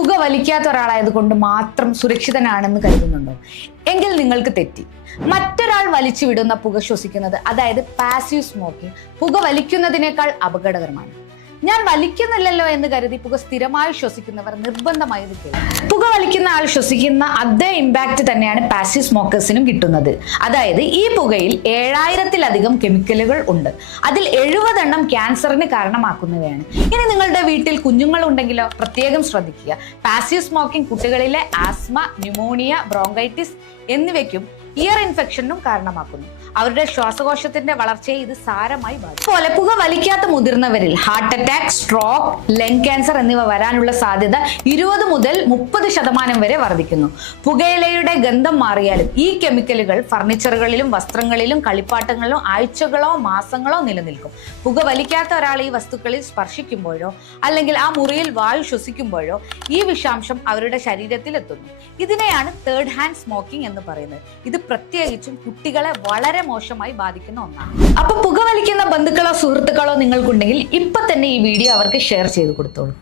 പുക വലിക്കാത്ത ഒരാളായതുകൊണ്ട് മാത്രം സുരക്ഷിതനാണെന്ന് കരുതുന്നുണ്ടോ? എങ്കിൽ നിങ്ങൾക്ക് തെറ്റി. മറ്റൊരാൾ വലിച്ചു വിടുന്ന പുക ശ്വസിക്കുന്നത്, അതായത് പാസീവ് സ്മോക്കിംഗ്, പുക വലിക്കുന്നതിനേക്കാൾ അപകടകരമാണ്. ഞാൻ വലിക്കുന്നില്ലല്ലോ എന്ന് കരുതി പുക സ്ഥിരമായി ശ്വസിക്കുന്നവർ നിർബന്ധമായി ഇത് കേൾക്കും. പുക വലിക്കുന്ന ആൾ ശ്വസിക്കുന്ന അതേ ഇമ്പാക്ട് തന്നെയാണ് പാസീവ് സ്മോക്കേഴ്സിനും കിട്ടുന്നത്. അതായത് ഈ പുകയിൽ 7000-ത്തിലധികം കെമിക്കലുകൾ ഉണ്ട്. അതിൽ 70 എണ്ണം ക്യാൻസറിന് കാരണമാക്കുന്നവയാണ്. ഇനി നിങ്ങളുടെ വീട്ടിൽ കുഞ്ഞുങ്ങൾ ഉണ്ടെങ്കിലോ പ്രത്യേകം ശ്രദ്ധിക്കുക. പാസീവ് സ്മോക്കിംഗ് കുട്ടികളിലെ ആസ്മ, ന്യൂമോണിയ, ബ്രോങ്കൈറ്റിസ് എന്നിവയ്ക്കും ഇയർ ഇൻഫെക്ഷനും കാരണമാക്കുന്നു. അവരുടെ ശ്വാസകോശത്തിന്റെ വളർച്ചയെ ഇത് സാരമായി ബാധിക്കും. പോലെ പുക വലിക്കാത്ത മുതിർന്നവരിൽ heart attack, stroke, lung cancer എന്നിവ വരാനുള്ള സാധ്യത 20 മുതൽ 30% വരെ വർദ്ധിക്കുന്നു. പുകയിലയുടെ ഗന്ധം മാറിയാലും ഈ കെമിക്കലുകൾ ഫർണിച്ചറുകളിലും വസ്ത്രങ്ങളിലും കളിപ്പാട്ടങ്ങളിലും ആഴ്ചകളോ മാസങ്ങളോ നിലനിൽക്കും. പുക വലിക്കാത്ത ഒരാൾ ഈ വസ്തുക്കളിൽ സ്പർശിക്കുമ്പോഴോ അല്ലെങ്കിൽ ആ മുറിയിൽ വായു ശ്വസിക്കുമ്പോഴോ ഈ വിഷാംശം അവരുടെ ശരീരത്തിൽ എത്തുന്നു. ഇതിനെയാണ് തേർഡ് ഹാൻഡ് സ്മോക്കിംഗ് എന്ന് പറയുന്നത്. ഇത് പ്രത്യേകിച്ചും കുട്ടികളെ വളരെ മോശമായി ബാധിക്കുന്ന ഒന്നാണ്. അപ്പൊ പുകവലിക്കുന്ന ബന്ധുക്കളോ സുഹൃത്തുക്കളോ നിങ്ങൾക്കുണ്ടെങ്കിൽ ഇപ്പൊ തന്നെ ഈ വീഡിയോ അവർക്ക് ഷെയർ ചെയ്ത് കൊടുത്തോളൂ.